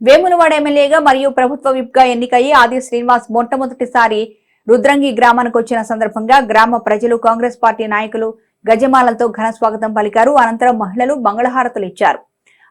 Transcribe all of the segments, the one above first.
వేములవాడ ఎమ్మెల్యేగా మరియు ప్రభుత్వ విప్గా ఎన్నికయ్యి ఆది శ్రీనివాస్ మొట్టమొదటిసారి రుద్రంగి గ్రామానికి వచ్చిన సందర్భంగా గ్రామ ప్రజలు కాంగ్రెస్ పార్టీ నాయకులు గజమాలతో ఘన స్వాగతం పలికారు. అనంతరం మహిళలు మంగళహారతులు ఇచ్చారు.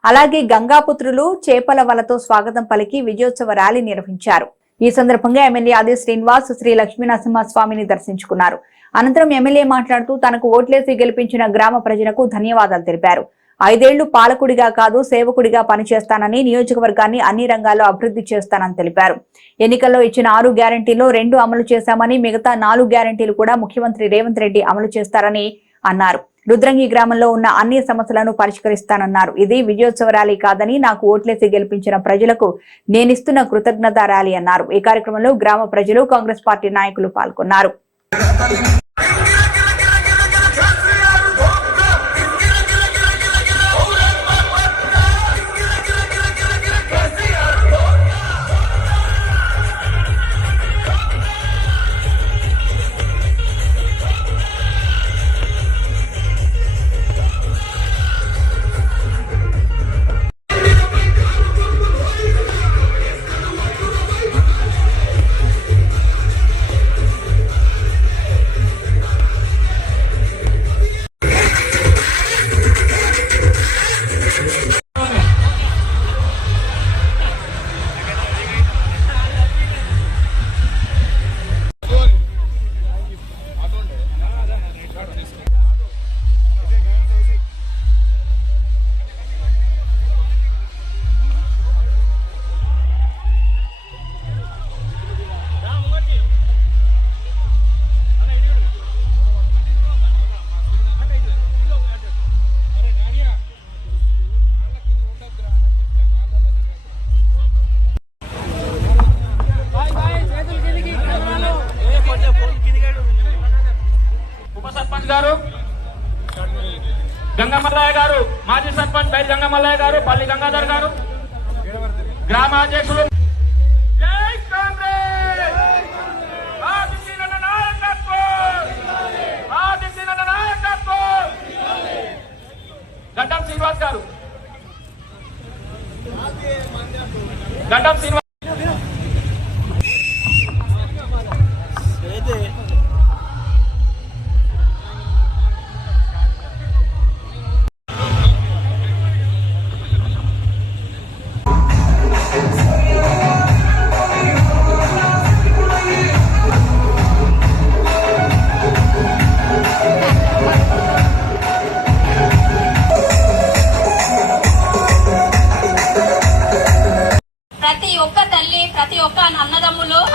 అలాగే గంగాపుత్రులు చేపల వలతో స్వాగతం పలికి విజయోత్సవ ర్యాలీ నిర్వహించారు. ఈ సందర్భంగా ఎమ్మెల్యే ఆది శ్రీనివాస్ శ్రీ లక్ష్మీనరసింహస్వామిని దర్శించుకున్నారు. అనంతరం ఎమ్మెల్యే మాట్లాడుతూ తనకు ఓట్లేసి గెలిపించిన గ్రామ ప్రజలకు ధన్యవాదాలు తెలిపారు. ఐదేళ్ళు పాలకుడిగా కాదు సేవకుడిగా పనిచేస్తానని నియోజకవర్గాన్ని అన్ని రంగాల్లో అభివృద్ధి చేస్తానని తెలిపారు. ఎన్నికల్లో ఇచ్చిన ఆరు గ్యారంటీలో రెండు అమలు చేశామని మిగతా నాలుగు గ్యారంటీలు కూడా ముఖ్యమంత్రి రేవంత్ రెడ్డి అమలు చేస్తారని అన్నారు. రుద్రంగి గ్రామంలో ఉన్న అన్ని సమస్యలను పరిష్కరిస్తానన్నారు. ఇది విజయోత్సవ ర్యాలీ కాదని నాకు ఓట్లేసి గెలిపించిన ప్రజలకు నేనిస్తున్న కృతజ్ఞత ర్యాలీ అన్నారు. ఈ కార్యక్రమంలో గ్రామ ప్రజలు కాంగ్రెస్ పార్టీ నాయకులు పాల్గొన్నారు. గంగమల్లయ్య గారు మాజీ సర్పంచ్ బైరి గంగమల్లయ్య గారు పల్లి గంగాధర్ గారు గ్రామాధ్యక్షులు. గడ్డం శ్రీనివాస్ గారు. గడ్డం శ్రీనివాస్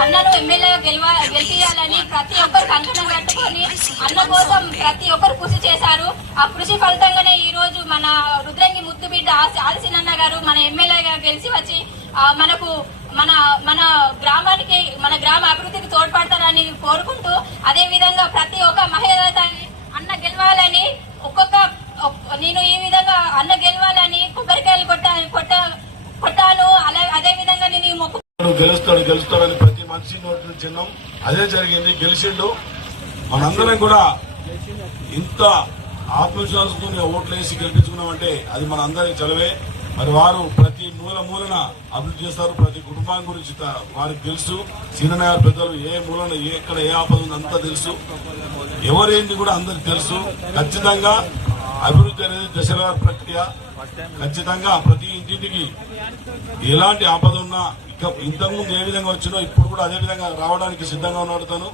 అన్నను ఎమ్మెల్యే గెలవ గెలిపియాలని ప్రతి ఒక్కరు కంకణం కట్టుకొని అన్న కోసం ప్రతి ఒక్కరు కృషి చేశారు. ఆ కృషి ఫలితంగానే ఈ రోజు మన రుద్రంగి ముద్దు బిడ్డ ఆసి- గారు మన ఎమ్మెల్యేగా గెలిచి వచ్చి మనకు మన మన గ్రామానికి మన గ్రామ అభివృద్ధికి తోడ్పడతారని కోరుకుంటూ అదే విధంగా ప్రతి ఒక్క మహిళ అన్న గెలవాలని ఒక్కొక్క నేను ఈ విధంగా అన్న గెలవాలని కొబ్బరికాయలు కొట్ట కొట్ట కొట్టాను. అలా అదే విధంగా నేను మొక్కు గెలుస్తాడు గెలుస్తాడని ప్రతి చిహ్నం అదే జరిగింది. గెలిచిండు. మనందరం కూడా ఇంత ఆత్మవిశ్వాసంతో ఓట్లు వేసి గెలిపించుకున్నామంటే అది మన అందరికి చలవే. మరి వారు ప్రతి మూల మూలన అభివృద్ధి చేస్తారు. ప్రతి కుటుంబాన్ని గురించి వారికి తెలుసు. సీనియర్ పెద్దలు ఏ మూలన ఎక్కడ ఏ ఆపద ఉంది అంతా తెలుసు. ఎవరేంది కూడా అందరికి తెలుసు. ఖచ్చితంగా అభివృద్ధి అనేది దశల ప్రక్రియ. ఖచ్చితంగా ప్రతి ఇంటింటికి ఎలాంటి ఆపద ఉన్నా ఇంతకుముందు ఏ విధంగా వచ్చినో ఇప్పుడు కూడా అదే విధంగా రావడానికి సిద్ధంగా ఉన్నాడు తను.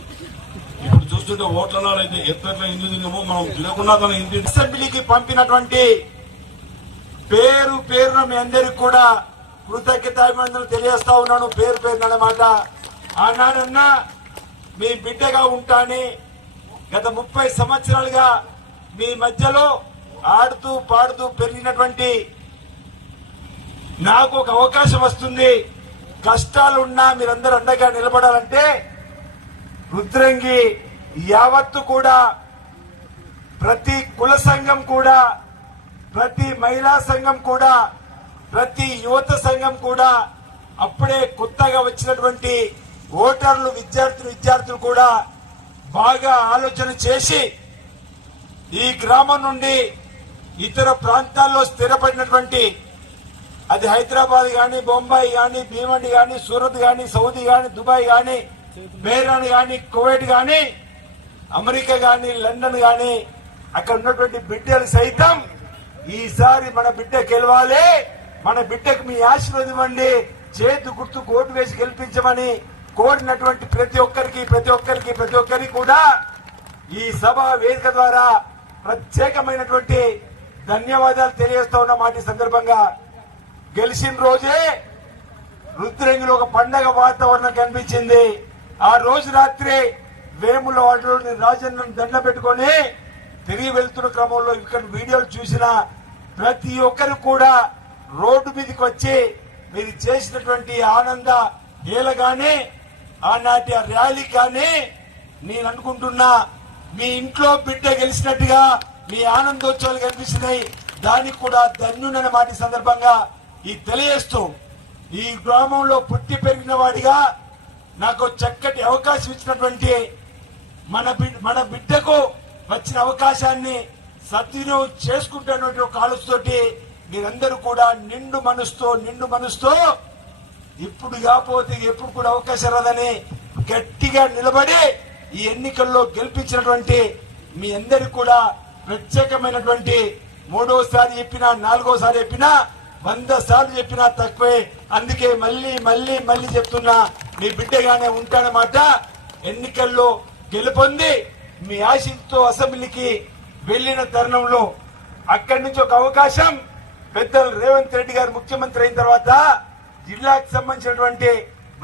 ఇప్పుడు చూస్తుంటే ఓట్ల నాడైతే అయితే ఎట్లా ఇల్లు తిన్నామో మనం తినకుండా తన ఇంటి అసెంబ్లీకి పంపినటువంటి పేరు పేరున మీ అందరికి కూడా కృతజ్ఞతాభివందనలు తెలియస్తా ఉన్నాను. పేరు పేరు అన్నమాట. ఆనాడన్నా మీ బిడ్డగా ఉంటాని గత ముప్పై సంవత్సరాలుగా మీ మధ్యలో ఆడుతూ పాడుతూ పెరిగినటువంటి నాకు ఒక అవకాశం వస్తుంది. కష్టాలున్నా మీరందరూ అండగా నిలబడాలంటే రుద్రంగి యావత్తు కూడా ప్రతి కుల సంఘం కూడా ప్రతి మహిళా సంఘం కూడా ప్రతి యువత సంఘం కూడా అప్పుడే కొత్తగా వచ్చినటువంటి ఓటర్లు విద్యార్థులు విద్యార్థులు కూడా బాగా ఆలోచన చేసి ఈ గ్రామం నుండి ఇతర ప్రాంతాల్లో స్థిరపడినటువంటి అది హైదరాబాద్ కానీ బొంబాయి కానీ భీమండి కానీ సూరత్ కానీ సౌదీ కానీ దుబాయ్ కానీ మేరాన్ కానీ కువైట్ కానీ అమెరికా కానీ లండన్ కానీ అక్కడ ఉన్నటువంటి బిడ్డలు సైతం ఈసారి మన బిడ్డ గెలవాలి. మన బిడ్డకు మీ ఆశీర్వదివ్వండి చేతి గుర్తు కోటు వేసి గెలిపించమని కోరినటువంటి ప్రతి ఒక్కరికి ప్రతి ఒక్కరికి ప్రతి ఒక్కరికి కూడా ఈ సభ వేదిక ద్వారా ప్రత్యేకమైనటువంటి ధన్యవాదాలు తెలియజేస్తా ఉన్న మాట సందర్భంగా. గెలిచిన రోజే రుద్రంగిలో ఒక పండగ వాతావరణం కనిపించింది. ఆ రోజు రాత్రి వేముల వాటిలోని రాజన్న దండ పెట్టుకొని తిరిగి వెళ్తున్న క్రమంలో ఇక్కడ వీడియోలు చూసిన ప్రతి ఒక్కరు కూడా రోడ్డు మీదకి వచ్చి మీరు చేసినటువంటి ఆనంద ఏల గాని ఆనాటి ఆ ర్యాలీ కానీ నేను అనుకుంటున్నా మీ ఇంట్లో బిడ్డ గెలిచినట్టుగా మీ ఆనందోత్సవాలు కనిపిస్తున్నాయి. దానికి కూడా ధన్యునన్న మాట సందర్భంగా ఈ తెలియజేస్తూ ఈ గ్రామంలో పుట్టి పెరిగిన వాడిగా నాకు చక్కటి అవకాశం ఇచ్చినటువంటి మన మన బిడ్డకు వచ్చిన అవకాశాన్ని సద్వినియోగం చేసుకుంటున్నటువంటి ఒక ఆలోచనతోటి మీరందరూ కూడా నిండు మనసుతో నిండు మనసుతో ఇప్పుడు కాకపోతే ఎప్పుడు కూడా అవకాశం రాదని గట్టిగా నిలబడి ఈ ఎన్నికల్లో గెలిపించినటువంటి మీ అందరికి కూడా ప్రత్యేకమైనటువంటి మూడోసారి చెప్పినా నాలుగోసారి చెప్పినా వంద సార్లు చెప్పినా తక్కువే. అందుకే మళ్ళీ మళ్ళీ మళ్ళీ చెప్తున్నా మీ బిడ్డగానే ఉంటానమాట ఎన్నికల్లో గెలుపొంది మీ ఆశతో అసెంబ్లీకి వెళ్ళిన తరుణంలో అక్కడి నుంచి ఒక అవకాశం పెద్దలు రేవంత్ రెడ్డి గారు ముఖ్యమంత్రి అయిన తర్వాత జిల్లాకు సంబంధించినటువంటి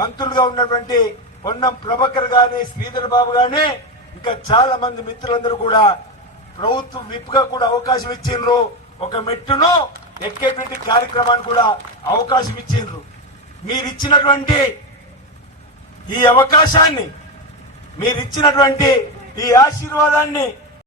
మంత్రులుగా ఉన్నటువంటి పొన్నం ప్రభాకర్ గాని శ్రీధర్ బాబు గాని ఇంకా చాలా మంది మిత్రులందరూ కూడా ప్రభుత్వం విప్గా కూడా అవకాశం ఇచ్చిండ్రు. ఒక మెట్టును ఎక్కేటువంటి కార్యక్రమాన్ని కూడా అవకాశం ఇచ్చిండ్రు. మీరు ఇచ్చినటువంటి ఈ అవకాశాన్ని మీరు ఇచ్చినటువంటి ఈ ఆశీర్వాదాన్ని